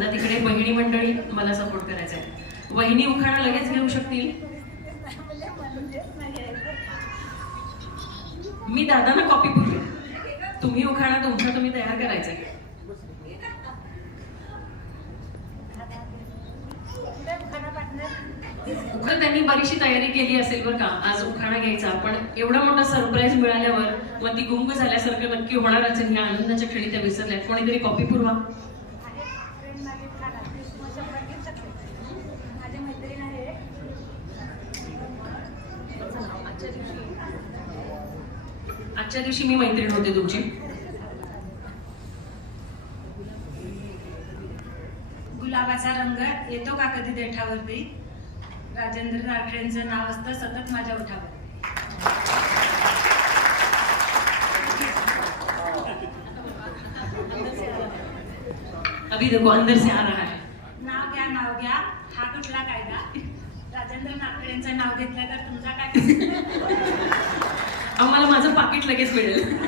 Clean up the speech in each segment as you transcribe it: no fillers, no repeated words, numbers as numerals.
सध्या तिकडे बहिणी मंडळी मला सपोर्ट करायचा आहे. वहिनी उखाणा लगेच घेऊ शकतील. मी दादांना कॉपी पुरले, तुम्ही उखाणा तुमचा तुम्ही तयार करायचा आहे. उखाणा त्यांनी बरीचशी तयारी केली असेल बरं का आज उखाणा घ्यायचा, पण एवढा मोठा सरप्राईज मिळाल्यावर मग ती गुंग झाल्यासारखं नक्की होणारच आहे. ह्या आनंदाच्या क्षणी त्या विसरल्यात. कोणीतरी कॉपी पुरवा. आजच्या दिवशी मी मैत्रीण होते तुमची. गुलाबाचा रंग येतो का कधी देठावरती, राजेंद्र नारखेडेंचं नाव असतं सतत माझ्या ओठावर. अभी देखो अंदर से आ रहा है. नाव घ्या हा कुठला कायदा, राजेंद्र नारखेडेंचं नाव घेतलं तर तुमचा काय. आम्हाला माझं पाकिट लगेच मिळेल.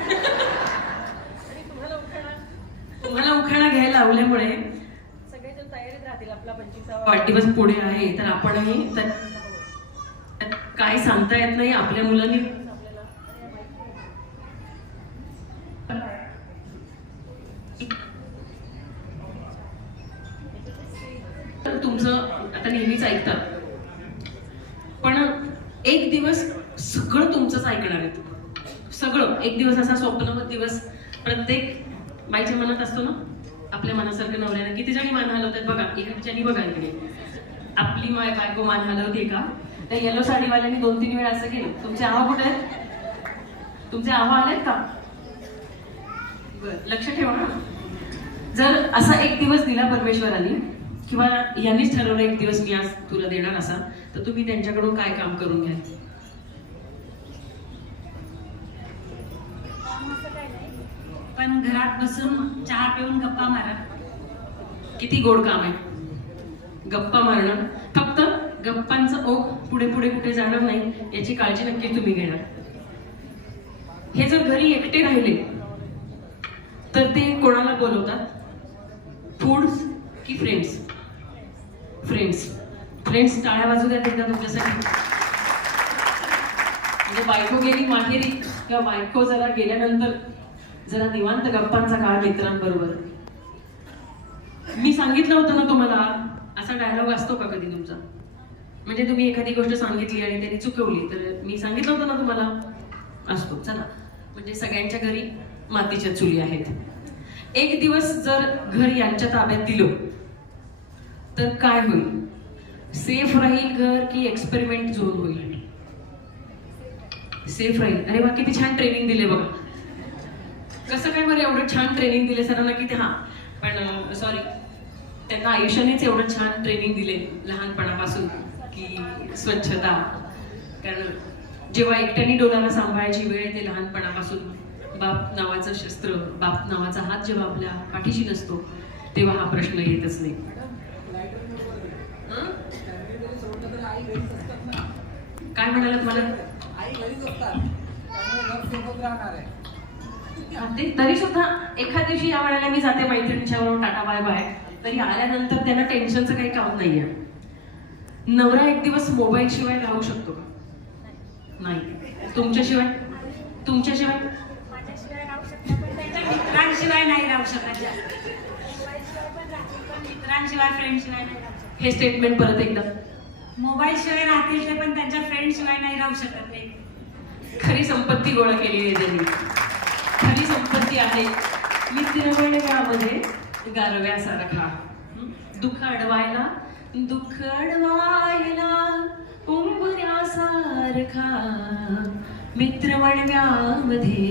तुम्हाला उखाणा घ्यायला लावल्यामुळे सगळेजण तयारीत राहतील. आपला 25वा वाढदिवस पुढे आहे, तर आपणही काय सांगता येत नाही. आपल्या मुलांनी तुमचं आता नेहमीच ऐकतात, पण एक दिवस सगळं तुमचंच ऐकणार आहे. सगळं एक दिवस असा स्वप्नवत दिवस प्रत्येक बाईच्या मनात असतो ना. आपल्या मनासारखं नवऱ्याने किती जणी मान हलवतात बघा. इकडच्यानी बघा इकडे आपली बायको मान हलवते का. त्या येलो साडीवाल्यांनी 2-3 वेळा असं केलं. तुमचे आवा कुठे आहेत? तुमचे आवा आलेत का? लक्ष ठेवा ना. जर असा एक दिवस दिला परमेश्वराने किंवा यांनीच ठरवलं एक दिवस मी आज तुला देणार असा, तर तुम्ही त्यांच्याकडून काय काम करून घ्या. पण घरात बसून चहा पिऊन गप्पा मारा. किती गोड काम आहे गप्पा मारणं. फक्त गप्पांचं ओघ पुढे पुढे कुठे जाणार नाही याची काळजी नक्की तुम्ही घेणार. हे जर घरी एकटे राहिले तर ते कोणाला बोलवतात, फूड्स की फ्रेंड्स? फ्रेंड्स टाळ्या वाजू द्यात एकदा तुमच्यासाठी. म्हणजे बायको गेली माहेरी किंवा बायको जरा गेल्यानंतर जरा निवांत गप्पांचा काळ मित्रांबरोबर. मी सांगितलं होतं ना तुम्हाला, असा डायलॉग असतो का कधी तुमचा? म्हणजे तुम्ही एखादी गोष्ट सांगितली आणि त्यांनी चुकवली, तर मी सांगितलं होतं ना तुम्हाला, असतो. चला, म्हणजे सगळ्यांच्या घरी मातीच्या चुली आहेत. एक दिवस जर घर यांच्या ताब्यात दिलं तर काय होईल? सेफ राहील घर की एक्सपेरिमेंट झोन होईल? सेफ राहील. अरे वा, किती छान ट्रेनिंग दिले बघा. कसं काय बरं एवढं छान ट्रेनिंग दिले सरांना? की ते पण सॉरी, त्यांना आयुष्यानेच एवढं छान ट्रेनिंग दिले लहानपणापासून की स्वच्छता. कारण जेव्हा एकट्याने डोलाला सांभाळायची वेळ ते लहानपणापासून, बाप नावाचं शस्त्र, बाप नावाचा हात जेव्हा आपल्या पाठीशी नसतो तेव्हा हा प्रश्न येतच नाही. काय म्हणालात मला? तरी सुद्धा एखाद दिवशी या वेळेला मी जाते मैत्रिणीच्या बरोबर टाटा बाय बाय, तरी आल्यानंतर त्यांना टेन्शनचं काही काम नाहीये. नवरा एक दिवस मोबाईल शिवाय राहू शकतो का? नाही. तुमच्याशिवाय माझ्याशिवाय राहू शकतो, पण त्याच्या मित्रांशिवाय नाही राहू शकत. मित्रांशिवाय फ्रेंडशिवाय नाही राहू शकत. हे स्टेटमेंट परत एकदा. मोबाईल शिवाय राहतील ते, पण त्यांच्या फ्रेंड शिवाय नाही राहू शकत ते. खरी संपत्ती गोळा केली आहे त्यांनी. खरी संपत्ती आहे. मित्रमंडळामध्ये गारव्यासारखा दुःख अडवायला उंबऱ्यासारखा, मित्रमंडळामध्ये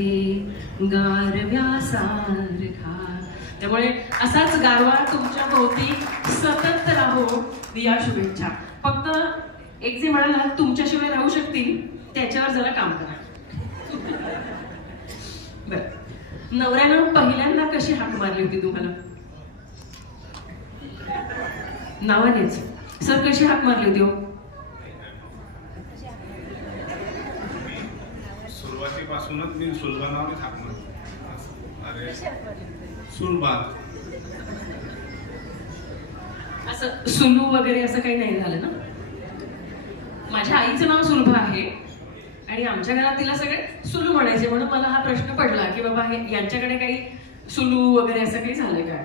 गारव्यासारखा. त्यामुळे असाच गारवा तुमच्या भोवती सतत राहो या शुभेच्छा. फक्त एक जे म्हणाला तुमच्याशिवाय राहू शकतील त्याच्यावर जरा काम करा. बर, नवऱ्यानं पहिल्यांदा कशी हाक मारली होती तुम्हाला? नावानेच. सर कशी हाक मारली होती हो? सुरुवातीपासूनच मी सुलभानावरच हाक मारली. अरे सुलभात असं सुलू वगैरे असं काही नाही झालं ना? माझ्या आईचं नाव सुलभा आहे आणि आमच्या घरात तिला सगळे सुलू म्हणायचे, म्हणून मला हा प्रश्न पडला की बाबा हे यांच्याकडे काही सुलू वगैरे असं काही झालंय का?